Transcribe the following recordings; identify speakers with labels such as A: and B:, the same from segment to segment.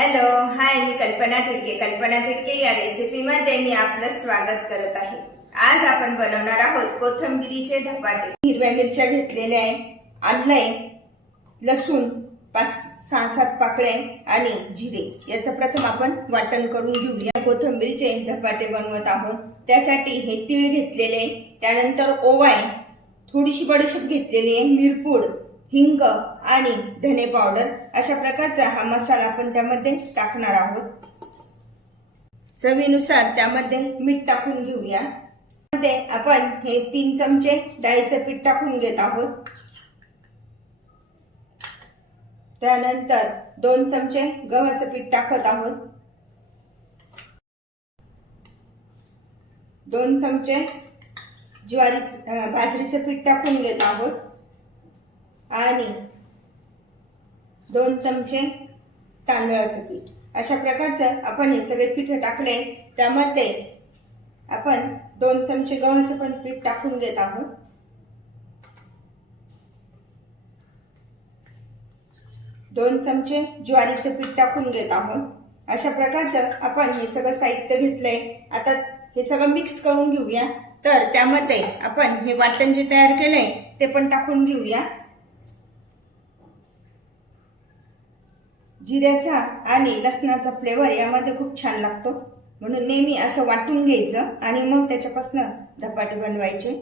A: Hello hi मी कल्पना तिरके कल्पना तिरके या रेसिपीमध्ये मी आपलं स्वागत करत आहे. आज आपण बनवणार आहोत कोथिंबिरीचे धपाटे. हिरव्या मिरच्या घेतलेल्या आहे आलं आहे लसूण पाच सहा सात पाकळे आणि जिरे. याचं प्रथम आपण वाटण करून घेऊया. कोथिंबीरीचे धपाटे बनवत आहोत. त्यासाठी हे तीळ घेतलेले आहे. त्यानंतर ओवा आहे. थोडीशी बडीशेप घेतलेली आहे. मिरपूड हिंग आणि धने पावडर अशा प्रकारचा हा मसाला आपण त्यामध्ये टाकणार आहोत. चवीनुसार त्यामध्ये मीठ टाकून घेऊया. मध्ये आपण हे तीन चमचे डाळीचं पीठ टाकून घेत आहोत. त्यानंतर दोन चमचे गव्हाचं पीठ टाकत आहोत. दोन चमचे ज्वारी बाजरीचं पीठ टाकून घेत आहोत. आणि दोन चमचे तांदळाचं पीठ. अशा प्रकारचं आपण हे सगळे पीठ टाकले. त्यामध्ये आपण दोन चमचे गव्हाचं पण पीठ टाकून घेत आहोत. दोन चमचे ज्वारीचं पीठ टाकून घेत आहोत. अशा प्रकारचं आपण हे सगळं साहित्य घेतलंय. आता हे सगळं मिक्स करून घेऊया. तर त्यामध्ये आपण हे वाटण जे तयार केलंय ते पण टाकून घेऊया. जिऱ्याचा आणि लसणाचा फ्लेवर यामध्ये खूप छान लागतो. म्हणून नेहमी असं वाटून घ्यायचं आणि मग त्याच्यापासून धपाटे बनवायचे.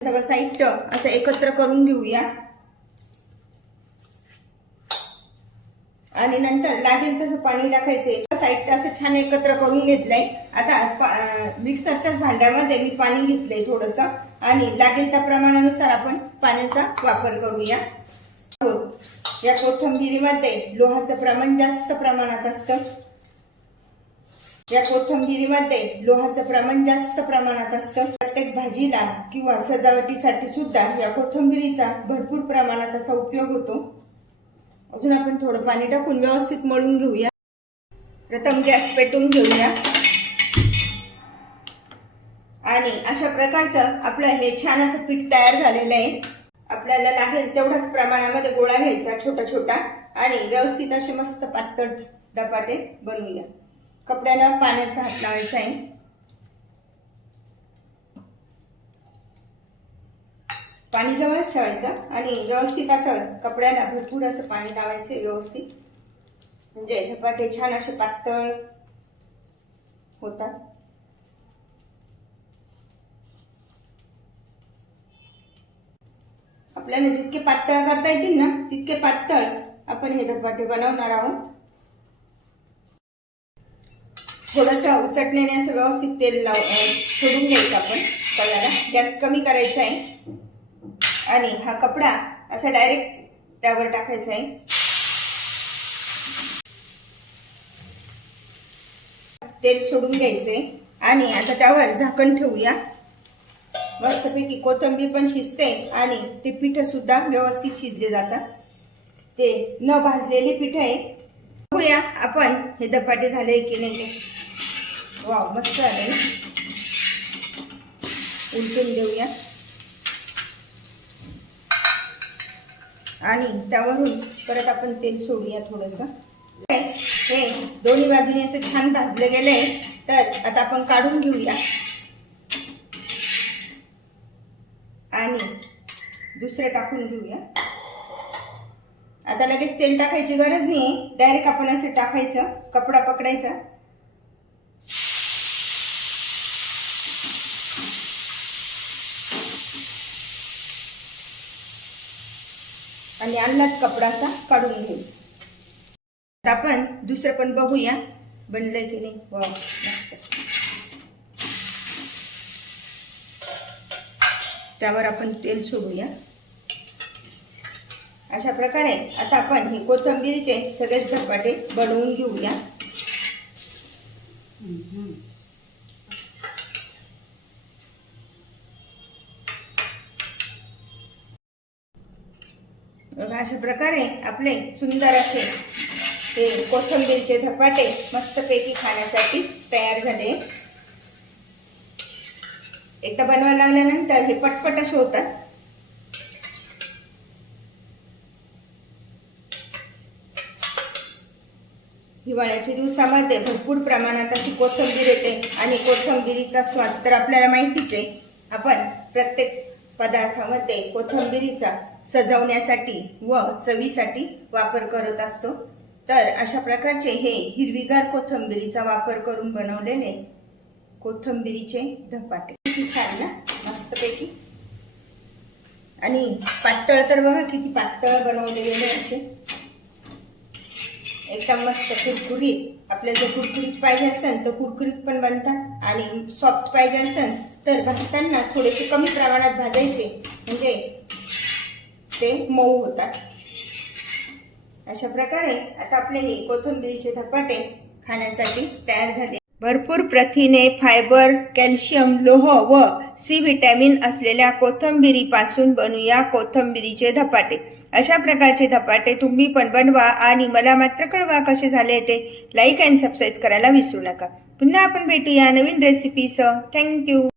A: सगळं साहित्य असं एकत्र करून घेऊया. आणि नंतर लागेल तसं पाणी टाकायचं. साहित्य असं छान एकत्र करून घेतलंय. आता मिक्सरच्याच भांड्यामध्ये मी पाणी घेतलंय थोडस. आणि लागेल त्या प्रमाणानुसार आपण पाण्याचा वापर करूया. हो. या कोथिंबिरीमध्ये लोहाचं प्रमाण जास्त प्रमाणात असतं. या कोथिंबिरीमध्ये लोहाचं प्रमाण जास्त प्रमाणात असतं. प्रत्येक भाजीला किंवा सजावटीसाठी सुद्धा या कोथिंबिरीचा भरपूर प्रमाणात असा उपयोग होतो. अजून आपण थोडं पाणी टाकून व्यवस्थित मळून घेऊया. प्रथम गॅस पेटून घेऊया. आणि अशा प्रकारचं आपलं हे छान असं पीठ तयार झालेलं आहे. आपल्याला लागेल तेवढ्याच प्रमाणामध्ये गोळा घ्यायचा छोटा छोटा. आणि व्यवस्थित असे मस्त पातळ धपाटे बनवूया. कपड्याला पाण्याचा हात लावायचा आहे. पाणी जवळच ठेवायचं आणि व्यवस्थित असं कपड्याला भरपूर असं पाणी लावायचं व्यवस्थित. म्हणजे धपाटे छान असे पातळ होतात. आपल्याला जितके पातळ करता येतील ना तितके पातळ आपण हे धपाटे बनवणार आहोत. थोडस उचटण्याने असं व्यवस्थित तेल लाव सोडून घ्यायचं आपण. तव्याला गॅस कमी करायचा आहे. आणि हा कपडा असा डायरेक्ट त्यावर टाकायचा आहे. तेल सोडून घ्यायचंय. आणि आता त्यावर झाकण ठेवूया. मस्तपैकी कोथंबीर पण शिजते आणि ते पीठ सुद्धा व्यवस्थित शिजले जातात. ते न भाजलेले पीठ आहे बघूया आपण हे धपाटे झाले की नाही ते. मस्त आले उलटून देऊया. आणि त्यावरून परत आपण तेल सोडूया थोडस. हे दोन्ही बाजूने असं छान भाजले गेले तर आता आपण काढून घेऊया. आणि दुसरं टाकून घेऊया. आता लगेच तेल टाकायची गरज नाही डायरेक्ट आपण असं टाकायचं कपडा पकडायचा. आणि आणलाच कपडा असा काढून घ्यायचा. आपण दुसरं पण बघूया. बनलंय की नाही? वा मस्त. त्यावर आपण तेल सोडूया. अशा प्रकारे आता आपण हे कोथिंबीरीचे सगळेच धपाटे बनवून घेऊया. अशा प्रकारे आपले सुंदर असे हे कोथिंबीरचे धपाटे मस्तपैकी खाण्यासाठी तयार झाले. एकदा बनवायला लागल्यानंतर हे पटपट असे होतात. हिवाळ्याच्या दिवसामध्ये भरपूर प्रमाणात अशी कोथिंबीर येते आणि कोथिंबिरीचा स्वाद तर आपल्याला माहितीच आहे. आपण प्रत्येक पदार्थामध्ये कोथिंबिरीचा सजवण्यासाठी व चवीसाठी वापर करत असतो. तर अशा प्रकारचे हे हिरवीगार कोथिंबिरीचा वापर करून बनवलेले कोथिंबिरीचे धपाटे. किती छान ना? मस्तपैकी. आणि पातळ तर बघा किती पातळ बनवलेले आहे असे. एकदम मस्त कुरकुरीत. आपल्याला जर कुरकुरीत पाहिजे असेल तर कुरकुरीत पण बनतात. आणि सॉफ्ट पाहिजे असेल तर भाजताना थोडेसे कमी प्रमाणात भाजायचे. म्हणजे ते मऊ होतात. अशा प्रकारे आता आपले हे कोथिंबिरीचे धपाटे खाण्यासाठी तयार झाले भरपूर प्रथिने फायबर कॅल्शियम लोह व सी व्हिटॅमिन असलेल्या कोथंबिरीपासून बनूया कोथंबिरीचे धपाटे. अशा प्रकारचे धपाटे तुम्ही पण बनवा आणि मला मात्र कळवा कसे झाले ते. लाईक अँड सबस्क्राईब करायला विसरू नका. पुन्हा आपण भेटूया नवीन रेसिपीसह थँक्यू